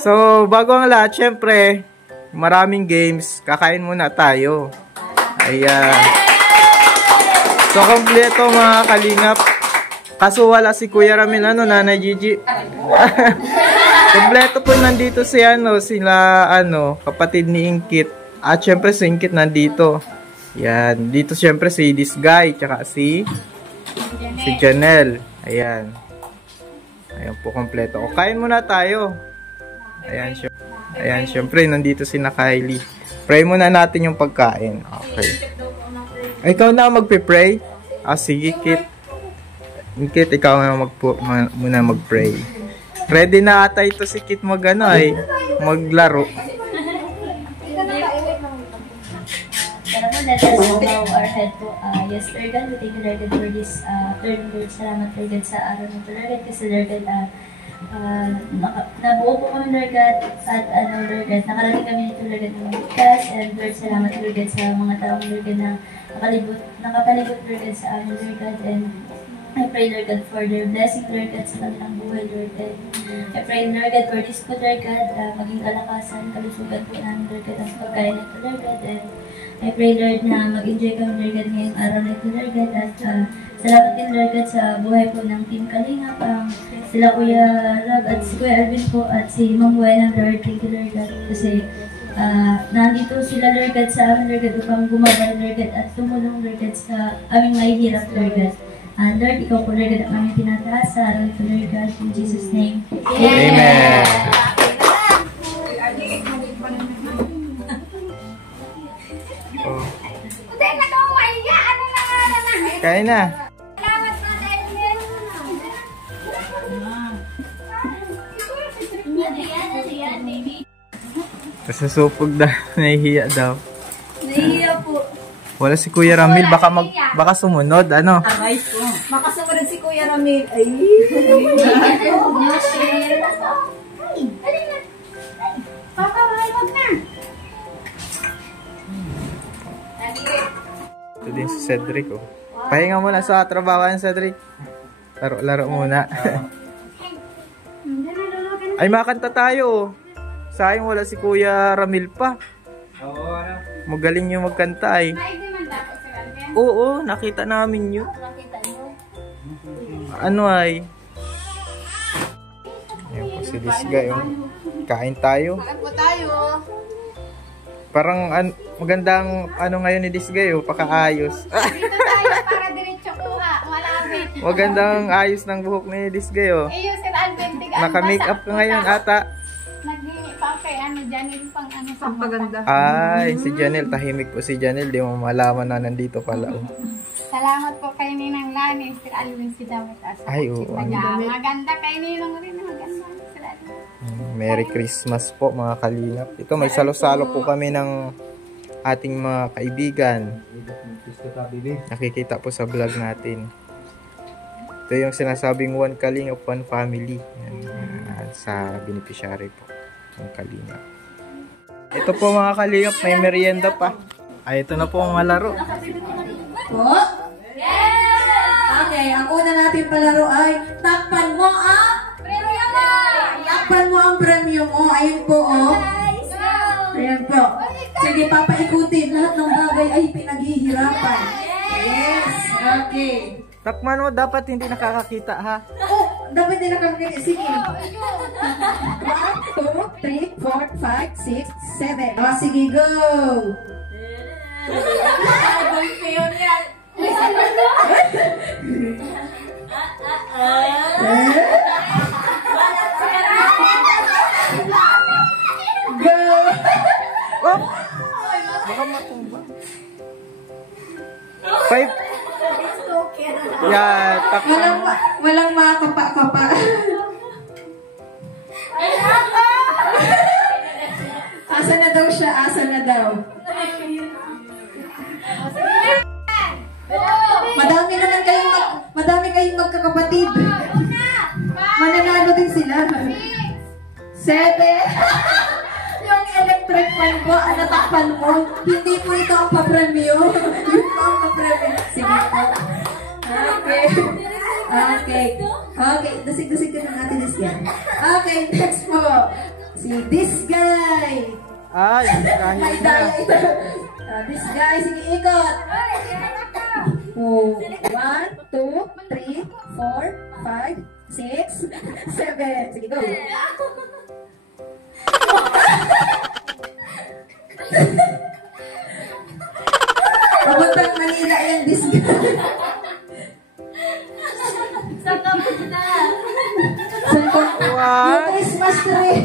So, bago ang lahat, syempre, maraming games. Kakain muna tayo. Ayan. So, kompleto mga kalingap. Kaso wala si Kuya Ramil, Nanay Gigi. Kompleto po nandito si sila kapatid ni Inkit. At syempre si Inkit nandito. Yan, dito syempre si this guy, tsaka si Janelle. Ayan. Ayan po kompleto. O, kain muna tayo. Ayan, syempre nandito si Kylie. Pray muna natin yung pagkain. Okay. Ikaw na magpe-pray? Sige, Kit. Kit, ikaw na muna mag-pray. Ready na ata ito si Kit maglaro. Let us bow our head po. Yes, Lord God, we thank you, Lord God, for this third Lord. Salamat, Lord God, sa araw na ito, Lord God, kasi Lord God, nabuo po kami, Lord God, at Lord God, nakarating kami nito, Lord God, ng ligtas, and Lord, salamat, Lord God, sa mga taong, Lord God, na nakapalibot, Lord God, sa amin, Lord God, and I pray, Lord God, for their blessing, Lord God, sa kanilang buhay, Lord God. I pray, Lord God, for this po, Lord God, maging kalakasan, kalusugan po namin, Lord God, ang pagkain nito, Lord God, and I pray, Lord, na mag-enjoy kami, Lord God, ngayong araw na ito, Lord God, at salamat din, Lord God, sa buhay po ng Team Kalingap, sila Kuya Rab at si Kuya Alvin po, at si Ma'am Buena, Lord, thank you, Lord God, kasi nandito sila, Lord God, sa amin, Lord God, upang gumabay, Lord God, at tumulong, Lord God, sa aming mahihirap, Lord God. And Lord, ikaw po, Lord God, ang aming tinataas sa araw ito, Lord God, in Jesus' name. Amen. Kain na. Kasusupog na. Nahihiya daw. Nahihiya po. Wala si Kuya Ramil. Baka sumunod. Baka sumunod si Kuya Ramil. Ay. Papa, wag na. Ito din si Cedric. Pahinga muna sa trabahoan, Cedric. Laro muna. Ay, makanta tayo. Sayang wala si Kuya Ramil pa. Magaling yung magkanta ay. Oo, nakita namin yun. Ay. Ayan po si Disga yung kain tayo. Parang magandang ngayon ni Disgay, pakaayos. Dito tayo para diretso kuha. Malapit. Magandang ayos ng buhok ni Disgay, Sir Alvin, naka-makeup ka ngayon ata. Naghingi pa kay Janelle pang sa paganda. Ay, si Janelle, tahimik po si Janelle, di mo malaman na nandito pala. Salamat po kay Ninang Lani, Sir Alvin, si Dawit Asa. Ay, oo. Maganda kay Ninang rin, maganda. Merry Christmas po mga kalingap. Ito may salo-salo po kami ng ating mga kaibigan. Nakikita po sa vlog natin. Ito yung sinasabing one kalingap, one family. Yan, sa beneficiary po ng kalingap. Ito po mga kalingap, may merienda pa. Ay, ito na po ang malaro. Po? Okay, ang una natin palaro ay takpan mo ang premyo mo! Takpan mo ang premyo mo. Ayun po, Ayan po. Sige, papaikutin. Lahat ng bagay ay pinaghihirapan. Yes, okay. Takman mo, dapat hindi nakakakita, ha? Dapat hindi nakakakita. Sige. 1, 2, 3, 4, 5, 6, 7. Sige, go! Baka matumba. 5. Yeah, takpan. Walang mga kapa-kapa. Asa na daw siya? Asa na daw? Madami kayong magkakapatid. Mananalo din sila. 7. Yung electric fan ko, natakpan mo. Hindi po ito ang papremyo. Yung po ang papremyo. Sige po. Okay. Okay. Okay. Dasig-dasig ka ng atin is yan. Okay, next po. Si this guy. Ay, May kahit na. daya ito. This guy, sige ikot. Oh, 1, 2, 3, 4, 5, 6, 7. Sige, go. Pabuntang Manila yan, this guy. Saan ka punta? Saan ka? What? Yung Christmas tree.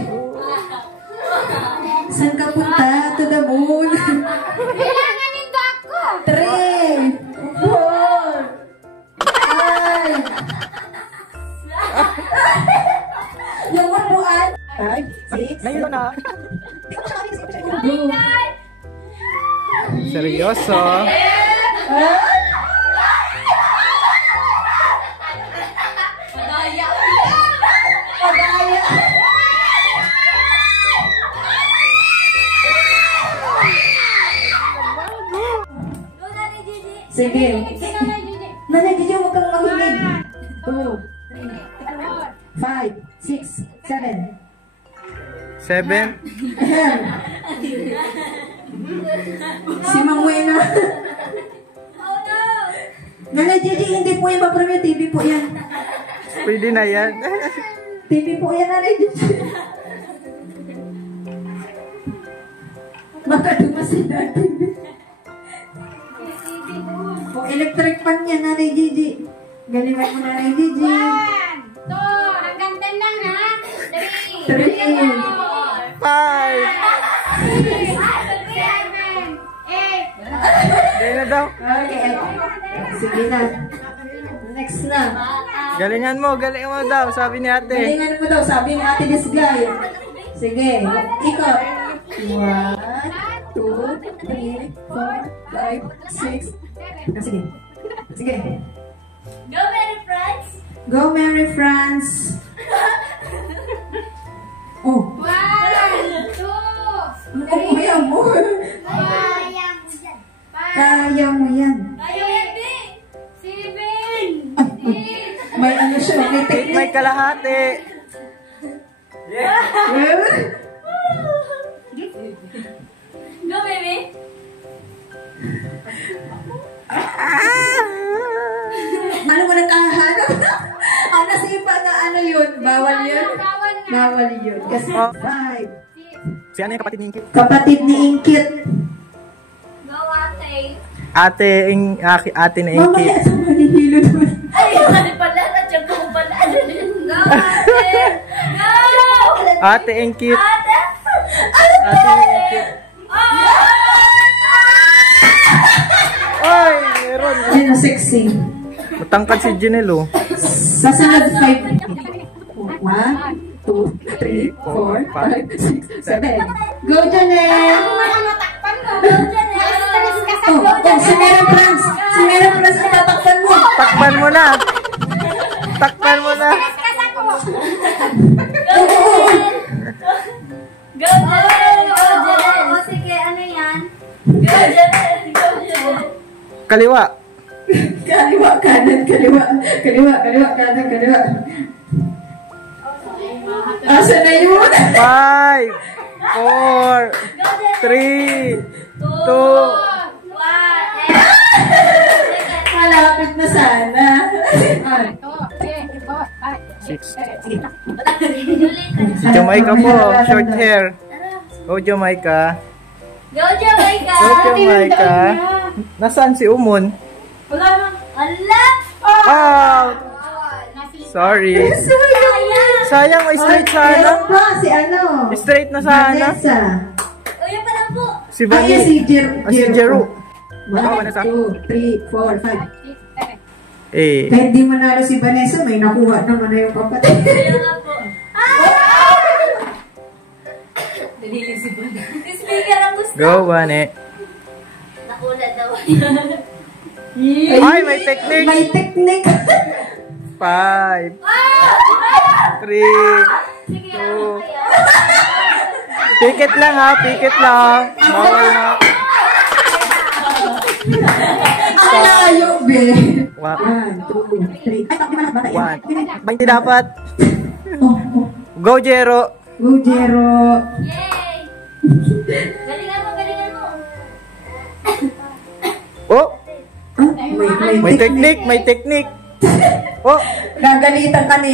Saan ka punta? To the moon. Kailangan nito ako. 3, 4, 5. Yung upuan. 5, 6, Ngayon na. 7. Seryoso? Madaya. Pagaya. Go na ni Gigi. Sige. Nanay Gigi. Nanay, Gigi, huwag kang mahinig. 2, 3, 5, 6, 7. 7? Si Mamuena. Oh no. Nanay Gigi, hindi po yung papremyo. TV po yan. Pwede na yan. TV po yan, Nanay Gigi. Baka dumasin na TV. O, electric fan yan, Nanay Gigi. Galingan mo, Nanay Gigi. 1, 2, hanggang 10 lang ha. 3, 3. 5! 4, 6, 7, 8. Gaya na daw. Okay. Sige na. Next na. Galingan mo daw, sabi ni ate. Galingan mo daw, sabi ni Ate Disgay. Sige, ikot. 1, 2, 3, 4, 5, 6. Sige. Sige. Go Mary France. Go, Mary France. Oh. 1, 2, Ano kaya mo? 5, Kaya mo yan. Kayo yan, B. 7, May ano siya, may May technique. kalahati. Go baby. Ano mo nakahanap? Ang nasipa na ano yun? Bawal yun? Bawal yun. Kasi 5. Si ano yung kapatid ni Inkit? Kapatid ni Inkit. Go ate. Ate na Mamaya Inkit. sa manihilo naman. Ay, ano pala? Nandiyan ko pala. Go ate. Go. Ate Inkit. Ate. Ate ni Inkit. Ay, meron. Yan ang sexy. Matangkad si Junelo. Sa sunod 5. 1, 2, 3, 4, 5, 6, 7. Go, Janelle! matakpan mo. Go Janelle. Stress ka sa Oh, si Meron France! Si Meron France ang tatakpan mo! Takpan mo na. Takpan mo na. stress ka sa ko. Go Janelle. Go Janelle. O sige, ano yan? Go Janelle. Go Janelle. Kaliwa. Kaliwa, kanan, kaliwa. Kaliwa, kaliwa, kanan, kaliwa. Asa na yun? 5, 4, 3, 2, Malapit na sana. 6. Si Jamaica po, short hair. Go Jamaica. Go Jamaica. Go Jamaica. Nasaan si Umon? Wala mang. Ala. Out! Sorry. Sayang. Sayang, straight sana. Meron pa, si ano? Straight na sana. Vanessa. O yan pala po. Si Ay, Vanessa. si Si Jeru. 1, Vanessa. 2, 3, 4, 5. Eh. Kahit di manalo si Vanessa, may nakuha naman na yung kapatid. Kaya nga po. Speaker ang gusto. Go, Vane. Nakulat daw. Ay, may technique. May technique. 5, 3, Sige, ano kaya? pikit lang ha, pikit lang. Bawal na. Ang layo, be. 1, 1, 2, 3. Ay, di ba bata yan? 20 dapat. Oh, oh. Go, Jero. Go, Jero. Yay! Galingan mo, galingan mo. Oh, Ah, may technique, may technique. Oh, Gagalitan ka ni,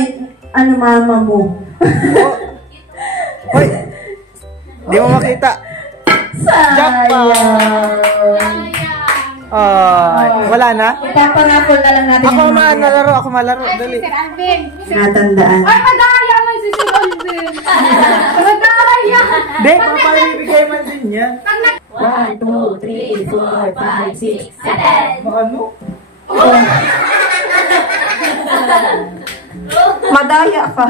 ano, mama mo. oh. Hoy, di mo makita. Sayang. Wala na? Ipapangapol na lang natin. Ako yung mga- malaro, ako malaro. Dali. Sir Alvin. Natandaan. Ay, madaya mo si Sir Alvin. Madaya. Di, papalibigay man din yan. 1, 2, 3, 4, 5, 6, 7. Ano? Madaya ka.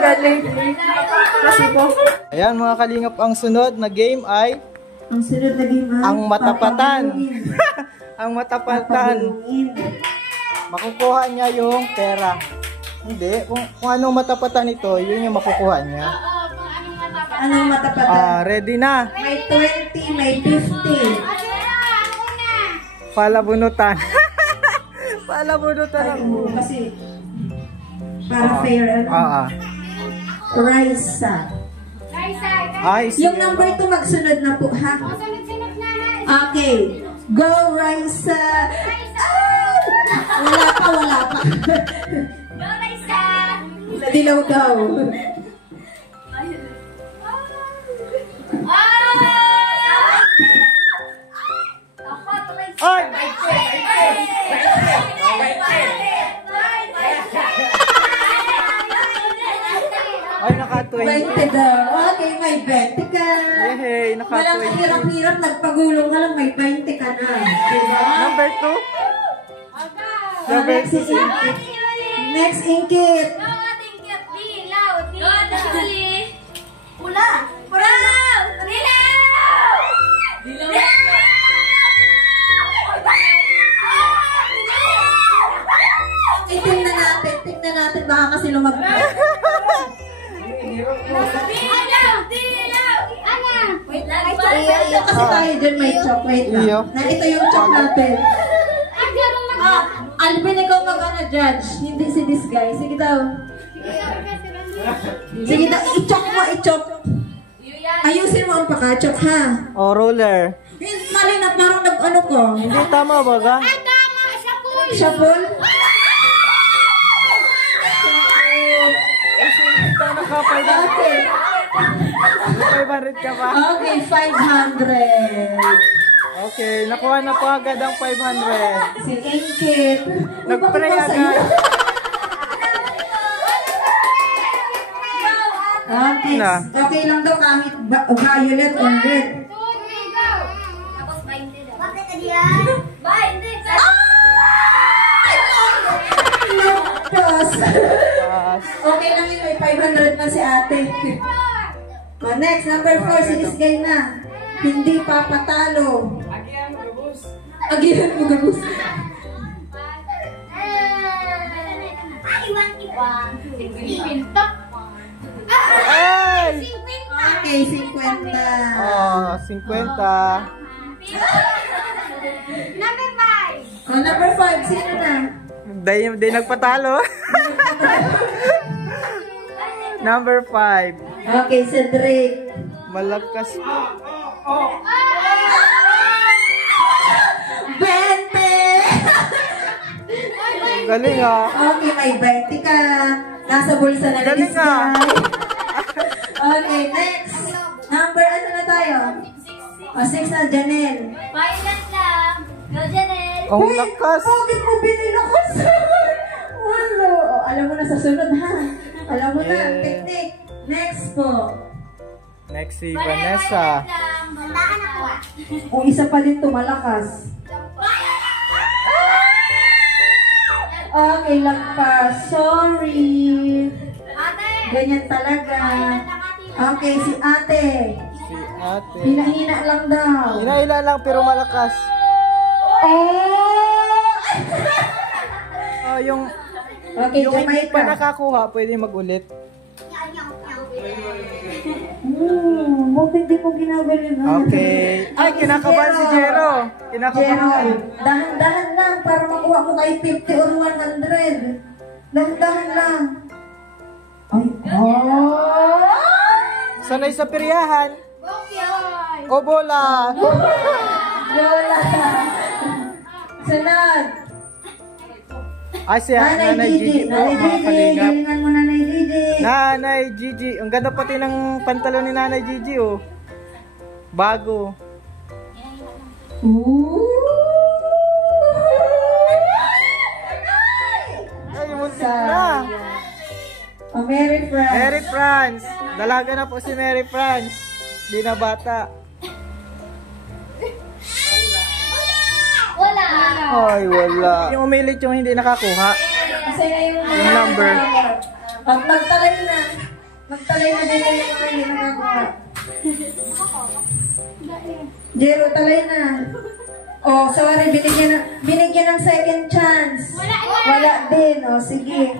Galing. Ayan mga kalingap, ang sunod na game ay Ang sunod na game ay ang matapatan. papabulungin. Ang matapatan. Papabulungin. Makukuha niya yung pera. Hindi, kung anong matapatan ito, yun yung makukuha niya. Oo, kung anong matapat. Anong matapatan? Ready na. May 20, may 50. Ang una. Palabunutan. Palabunutan ang Kasi para fair, ano? Raisa. Raisa. Ay, Yung number 2 magsunod na po, ha? O, sunod-sunod na ha. Okay. Go, Raisa! Ah! Wala pa, wala pa. Go, Raisa! Sa dilaw daw. Ay! Ay, naka-20. 20 daw. Okay, may 20 ka. Yehey, Walang naka-20. kahirap-hirap, nagpagulong ka lang, may 20 ka na. Diba? Number 2. Number Next is Inkit. Next, Inkit. Pula! Pula! Dilaw! Okay, tingnan natin, baka kasi lumabas. Wait lang, Iyo kasi tayo dyan may chok. Wait Iyo. lang. Ito yung chok natin. Alvin, ikaw mag-judge. Hindi si this guy. Sige daw. Sige daw, i-chok mo, i-chok. Ayusin mo ang pakachok, ha? O, roller. Mali na, parang nag-ano ko. Hindi tama ba ga? Shuffle? Kasi ito naka-500. Okay. 500 ka pa? Okay, 500. Okay, nakuha na po agad ang 500. Si Inkit. Nag-pray agad. Okay. Na. Okay lang daw kahit violet or red. Tapos 20 daw. Bakit ka diyan? 20! Tapos, Pass. okay lang yun, may 500 man si ate. Oh, next, number 4, si this guy na. Hindi pa patalo. Agihan mo gabus. Ay, 1 Ay! Okay, 50. Oh, 50. Number 5. Oh, number 5, sino na? Di nagpatalo. Number 5. Okay, Cedric. Malakas. 20! Galing ah. Okay, may 20 ka. Nasa bulsa na Galing this guy. ah. Okay, next. Number ano na tayo? O, 6 na, Janelle. Violet lang. Go, Janelle. Ang lakas. Bakit mo binilakas? Wala. O, alam mo na sa sunod, ha? Alam mo na, Yeah. technique. Next po. Next si Vanessa. Bandahan ako ah. O, isa pa din to, malakas. Okay lang pa. Sorry. Ate! Ganyan talaga. Okay, si ate. Si ate. Hina-hina lang daw. Inaila lang pero malakas. Oh, yung Okay, yung hindi pa Jamaica. nakakuha, pwede mag-ulit. Bakit di mo ginagalingan? Okay. Ay, kinakabahan si Jero. Gerald, dahan-dahan lang para makuha ko kay 50 or 100. Dahan-dahan lang. Ay, oh! Sanay sa peryahan. O bola. Lola. Sunod. Ay, siya, Nanay Gigi po, Nanay mga Gigi, kalingap. galingan mo Nanay Gigi. Nanay Gigi. Ang ganda pati ng pantalon ni Nanay Gigi, oh. Bago. Ooh! Ay, muntik na. Oh, Mary France. Mary France. Dalaga na po si Mary France. Di na bata. Wala. Ay, wala. Yung umilit yung hindi nakakuha. Kasi na Yung number. Pag magtalay na din yung mga hindi nakakuha. Jero, talay na. Oh, sorry, binigyan ng second chance. Wala din, oh, sige.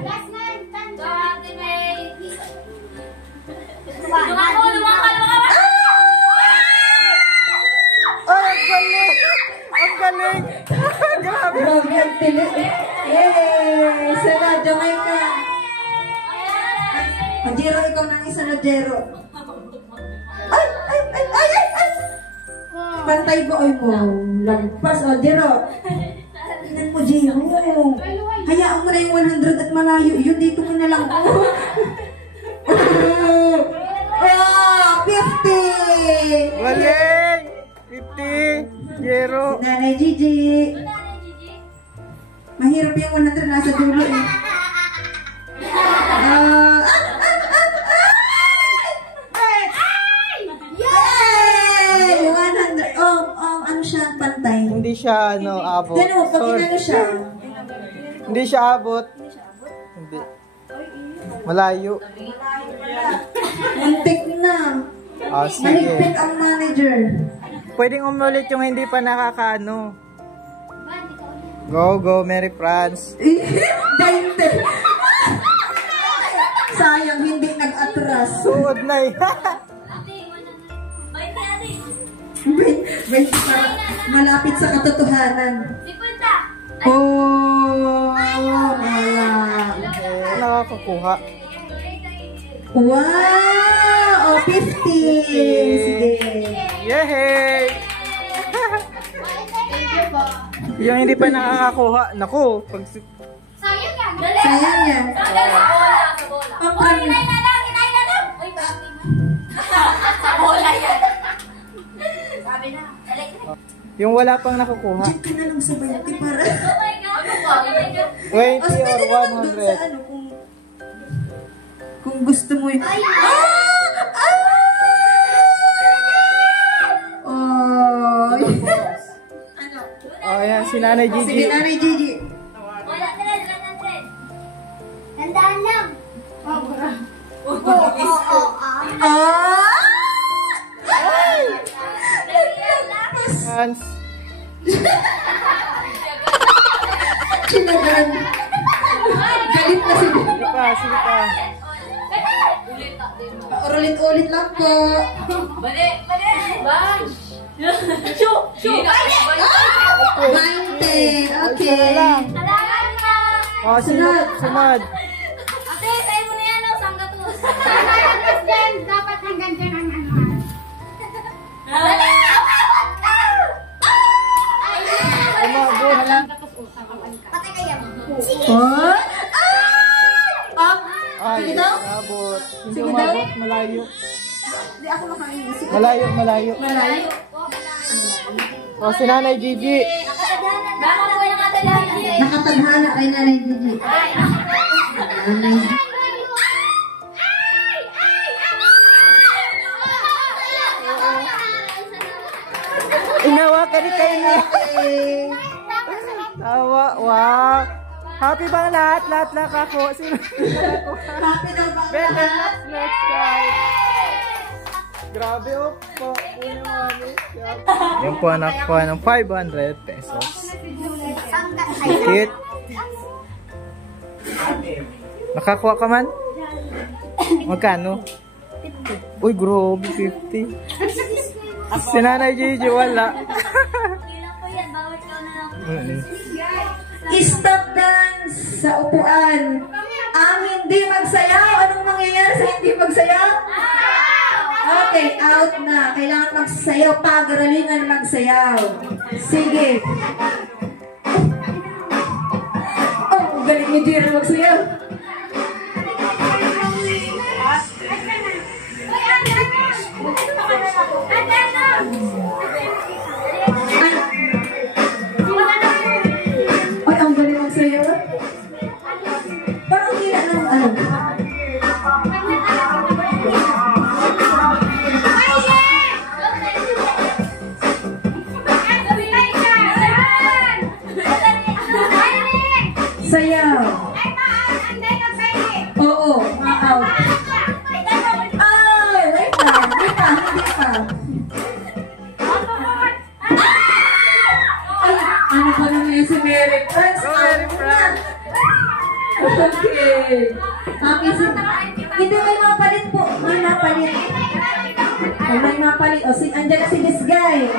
Ay, ang galing! Ang galing! Grabe! Grabe ang tili. Yay! Sana, jamay ka. Oh, Jero, ikaw nang isa na, Jero. Ay! Pantay ba? Ay, wow. Lagpas. O, Jero. Tingnan mo, Jero. Hayaan mo na yung 100 at malayo. Yun, dito mo na lang. Oh, 50! Galing! 50! Jero! Nanay Gigi. Mahirap yung 100 nasa dulo eh. Yay! 100. Ano siya? Pantay. Hindi siya, abot. Gano'n, pag Sorry. inano siya. Hindi siya abot. Hindi. Malayo. Muntik na. Ah, sige. Mahigpit ang manager. Pwedeng umulit yung hindi pa nakakaano. Go, Mary France. 20. Sayang, hindi nag-atras. Suod na eh. 20 para malapit sa katotohanan. Oh, wala. Nakakakuha. Wow! Oh, 50! Sige. Yay! Yung hindi pa nakakakuha. Naku, pag... Sayang yan. Pampang. Yung wala pang nakukuha. Check ka na lang sa 20 para. 20 O, or pwede naman doon sa 100. ano, kung gusto mo yun. Oh! Ano? Oh, ayan, si Nanay Sige, Gigi. Nanay Gigi. Tandaan lang. Ah! Hans. Sinagan. Galit na si Sige pa. Ulit-ulit lang po. Mali. 20. Okay. Salamat na. Oh, sunod. Ate, sa'yo mo na yan, no? Sanggatus. Dapat hanggang dyan ang ano. Patay kaya mo. Sige. Oh! Ay, Sige daw. abot. Hindi Sige umabot, malayo. Hindi ako makainisip. Malayo. Malayo. Oh, si Nanay Gigi. Baka po yung katalahan. Nakatadhana kay Nanay Gigi. Nanay Gigi. Inawa ka rin kayo niya. Tawa, wow. Happy bang lahat nakakuha? Sino nakakuha? Happy na ba? Better next time. Grabe, po. Yung po nakakuha ng 500 pesos. Tikit. Nakakuha ka man? Magkano? Uy, grabe, 50. Si Nanay Gigi, wala. Stop dance sa upuan. Ang hindi magsayaw, anong mangyayari sa hindi magsayaw? Okay, out na. Kailangan magsayaw. Pag-aralingan magsayaw. Sige. Oh, galing ni Jiro magsayaw. Ay, ang galing magsayaw. Parang hindi na ano. Sayaw. Oo, ma-out. Ay, wait lang. Hindi pa. Ay, ano pa naman yung si Mary Franz? Okay. Hindi, may mapalit po. May mapalit. May mapalit. O, andyan na si this guy.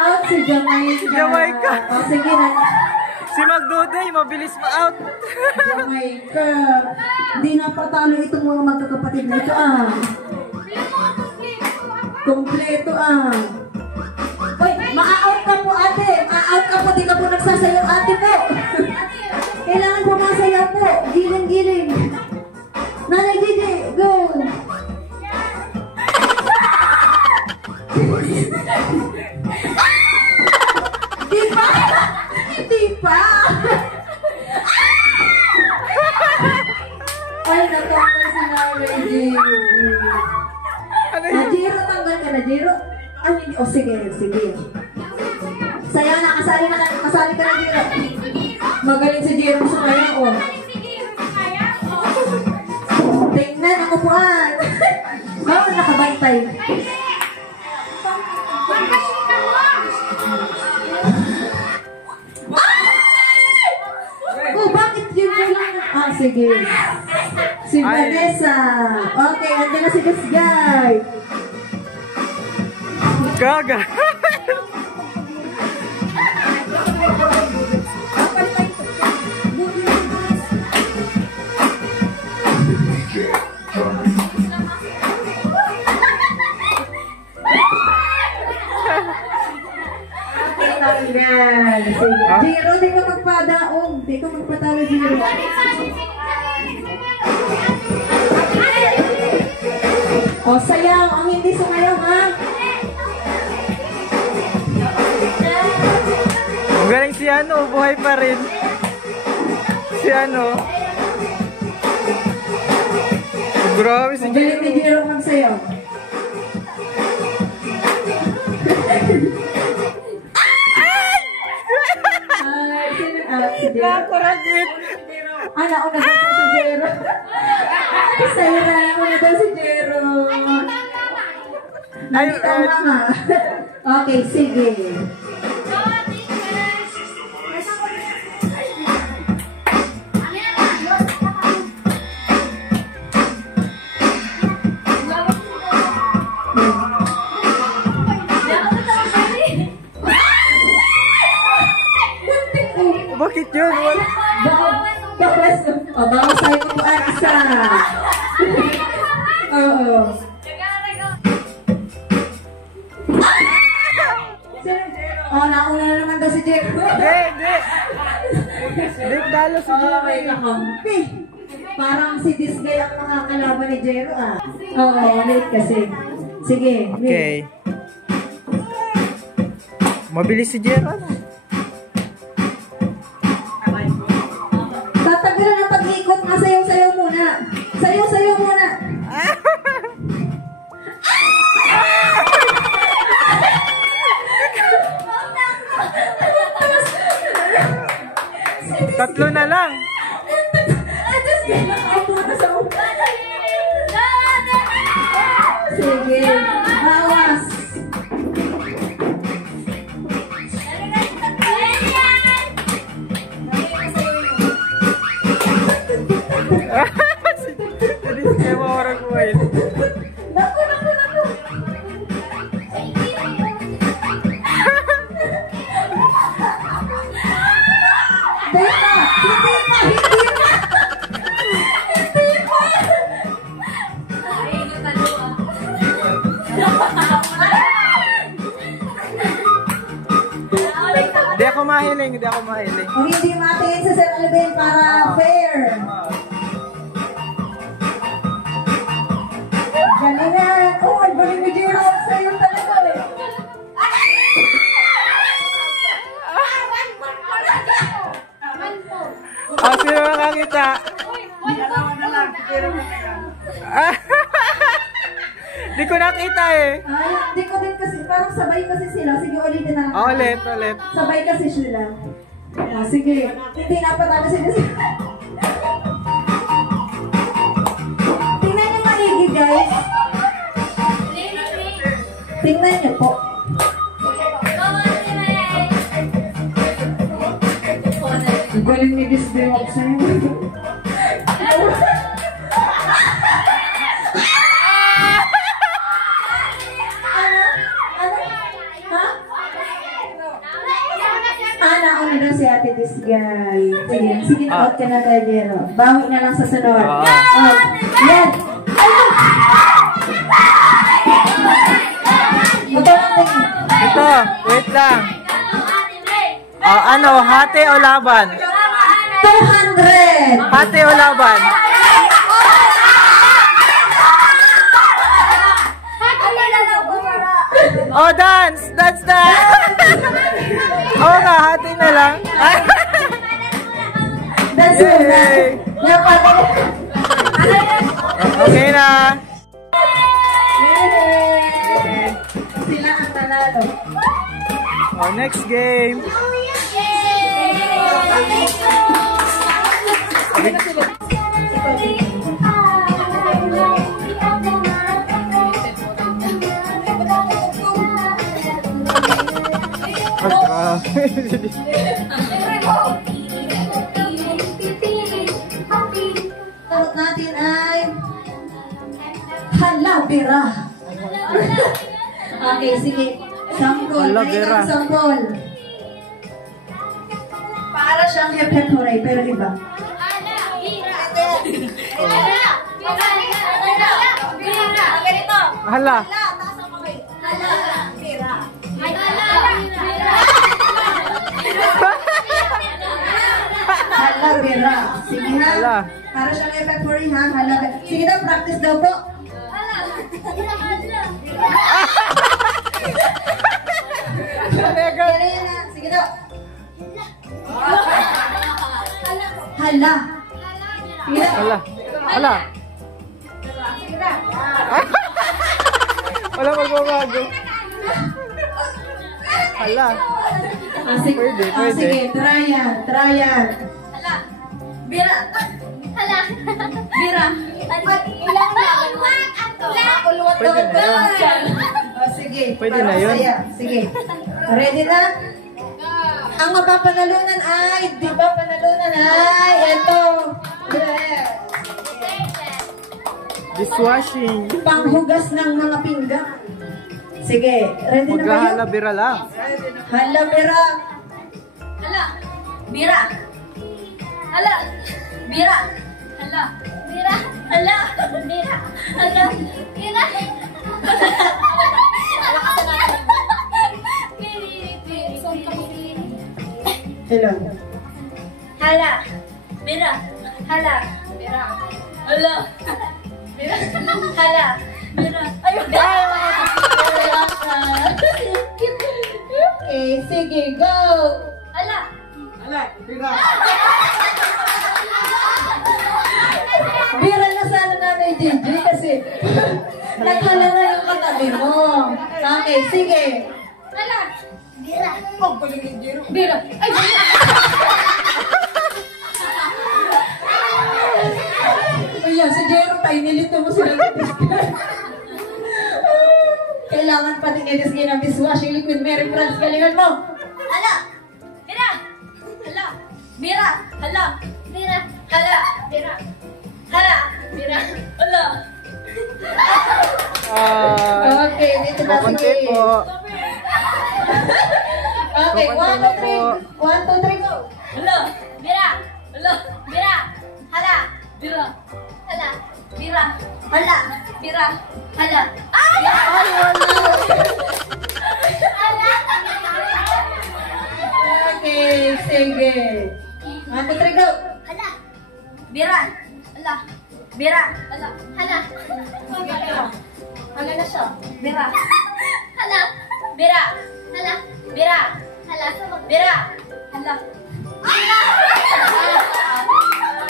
Out si Jamaica. O, sige na. Si Magduday, mabilis ma-out. Jamaica. Hindi na patalo itong mga magkakapatid na ito Kompleto Uy, ma-out ka po ate. Ma-out ka po. Di ka po nagsasayaw ate po. Kailangan po masayaw po. Giling. Nanay Gigi, go. Hindi pa. Ay, natanggal si Nanay Gigi. Jiro, tanggal ka na, Jiro. Ay, hindi. O, sige. Sayaw na, kasali ka na, Jiro. Magaling si Jiro sa kaya, o. Tingnan ang upuan. Bawal nakabantay. Oh, bakit yun po lang? Sige. Si Vanessa. Okay, andyan na si this guy. Gaga. Jiro, di ka magpadaog. Di ka magpatalo, Jiro. O, sayaw. Ang hindi sumayaw, ha? Ang galing si buhay pa rin. Si grabe si Ang galing ni Jiro magsayaw. Nakuragit. Nauna daw si Jero. Sa'yo na, nauna daw si Jero. Nakita nga. Okay, sige. Bakit yun? Bawas tayo ko po ang isa. Oo. Nauna na naman daw si Jero. Hindi. Dalo si Jero. Parang si this guy ang makakalaban ni Jero, Oo, late kasi. Sige. Okay. Mabilis si Jero. Tatagalan ang pag-ikot. Sayaw-sayaw muna. Sayaw-sayaw muna. Tatlo na lang. Sige. Bawas. ako mahiling, hindi ako mahiling. Kung hindi matingin sa Sir Alvin para fair. Galingan. Oh, ang galing ni Jiro. Sa'yo talaga eh. Oh, sino makakita? Di ko nakita eh. Ay, hindi ko din kasi, parang sabay kasi sila. Sige, ulitin na. Oh, ulit. Sabay kasi sila. Ah, sige. Hindi na pa tayo sila. Tingnan niyo maigi, guys. Tingnan niyo po. Ang galing ni Miss Bewak sa'yo. Nauna daw si Ate Disgay. Sige, out ka na tayo, Jero. Bawi na lang sa sunod. Yan! Ito, wait lang. Ano, hati o laban? 200! Hati o laban? Oh, dance! Dance na! Oo nga, hati na lang. That's it. Yay! Yan, pati. Okay na. Yay! Sila ang nanalo. Oh, next game. Tarot natin ay halabira. Okay, sige. Sampol. Halabira. Sampol. Para siyang hep-hep hooray, pero iba. Hala. Halabira. Sige ha. Hala. Para siyang hep-hep hooray ha. Halabira. Sige daw, practice daw po. Ganyan na. Sige daw. Hala. Sige daw. Hala. Hala. Wala magbabago. Hala. Ah, sige. Pwede, Ah, pwede. sige, try yan. Try yan. Bira. Hala. Bira. Ilang makulwat Pwede na yun. Oh, sige. Pwede Para na yun. masaya. Sige. Ready na? Ang mapapanalunan ay, di ba panalunan ay, ito. Yeah. Dishwashing. Panghugas ng mga pinggan. Sige, ready na ba yun? Maghahalabira lang. Hala, Bira. Hala. Bira. Hala. Bira. Hala. Bira. Hala. Bira. Hala. Bira. Hello. Hala. Bira. Hala. Bira. Hala. Bira. Hala. Bira. Ayun. Okay, sige, go. Hala. Bira na sana namin, JJ, kasi naghala na yung katabi mo. Okay, sige. Hala. Bira. Bira. Ay, Ayan, si Jero tayo, nilito mo sila. Kailangan pa din i-disgay ng dishwashing liquid. Mary France, galingan mo. Hala. Bira. Hala. Bira. Hala. Bira. Hala. Bira. Hala. Bira. Hala. Okay, dito na Kukunti sige. po. Okay, 1, 2, 3. 1, 2, 3, go. Hala. Bira. Hala. Bira. Hala. Bira. Hala. Bira. Hala. Bira. Hala. Ay! Okay, Okay, sige. 1, 2, 3, go! Hala. Bira. Hala. Bira. Hala. Hala. Hala na siya. Bira. Hala. Bira. Hala. Bira. Hala. Bira. Hala.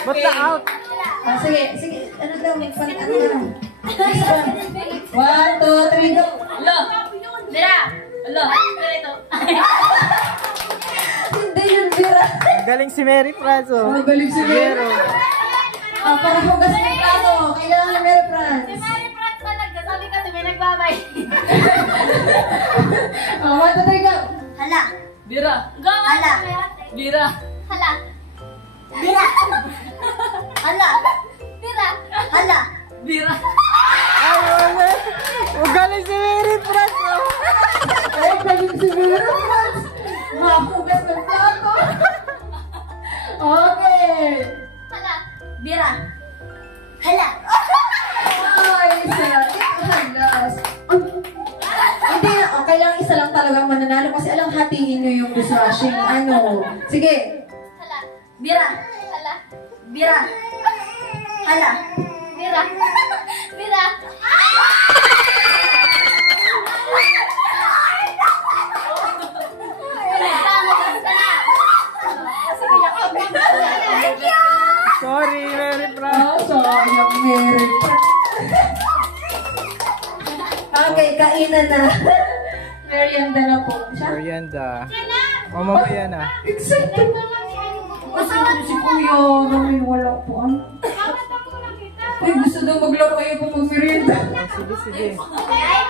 Ba't na out? Ah, sige, sige. Ano daw? Ano daw? 1, 2, 3, go! Hala. Bira. Hala. Bira ito. Hindi yun, Bira. Galing si Mary Franz, oh. Oh, galing si Mary. Zero. Ah, para hugas ng plato. Kailangan ni Mary Franz. Si Mary Franz talaga. Sabi kasi may nagbabay. Ah, 1, 2, 3, go! Hala. Bira. Go. Hala. Bira. Hala. Bira. Hala. Bira. Hala. Bira. Ay, wala. Oh, galing si Mary Franz, oh. Ay, galing si Mary Franz. Mahugas ng plato. Okay. Hala. Bira. Hala. Ay, halas. Hindi na, okay lang, isa lang talagang mananalo kasi alam hatiin nyo yung dishwashing. Ano? Sige. Hala. Bira. Hala. Bira. Hala. Bira. Bira. Thank you! Sorry, Mary Franz. Oh, sayang Mary. Okay, kainan na. Merienda na po. Siya? Merienda. O, mamaya na. Excited. Kasi ano si Kuya, namin wala po. Ano? Ay, gusto daw maglaro kayo po mag-merienda. Sige, sige.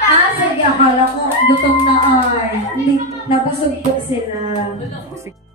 Ah, sige, akala ko gutom na ay. Hindi, nabusog po sila. Sige.